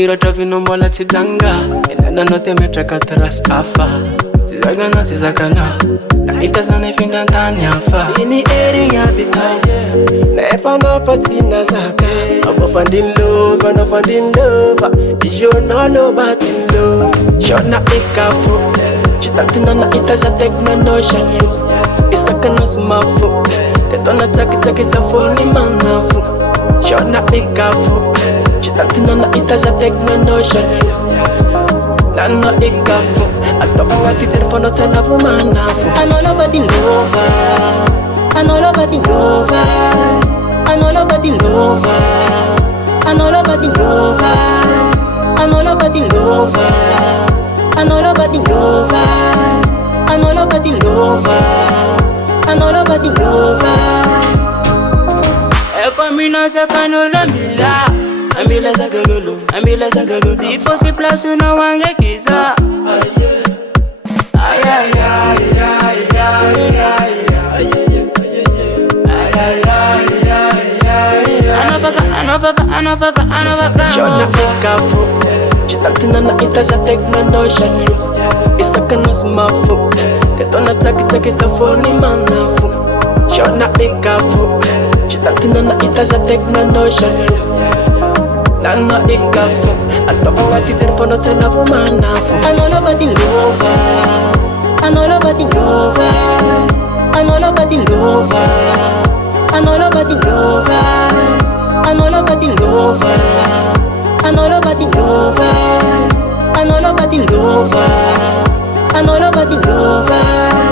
Niro travi no mola tizanga Enana no te metra katras afa Tizagana tizagana Na ita zane finda ndani afa Sini eri ya bita Na efa mafatina zaka Abo fandin love, no fandin love Ijo no LOWBATTE love Shona ikafu Chitatina na ita ja tekna no shalu Isaka no sumafu Tetona taki taki tafuni manafu Shona ikafu Chitatina na ita ja tekna no shalu Nano ikafu Atoka ngati telefono tena vumanafu I know LOWBATTE lover I know LOWBATTE lover I know LOWBATTE lover I know LOWBATTE lover I know LOWBATTE lover I know LOWBATTE lover I know LOWBATTE lover I know LOWBATTE lover Eko mina sakanola mila Amila zagalulu, amila zagalulu Si fosse place una wange kiza Ay ay ay ay ay ay Anafaka Shona ikafu Chitatina na ita ja tekna no shalu Isaka no sumafu Tetona taki taki tafuni manafu Shona ikafu Chitatina na ita ja tekna no shalu Nano ikafu Atoka ngati telefono tena vumanafu I know LOWBATTE lover I know LOWBATTE lover I know LOWBATTE lover I know LOWBATTE lover I know LOWBATTE lover I know LOWBATTE lover I know LOWBATTE lover I know LOWBATTE lover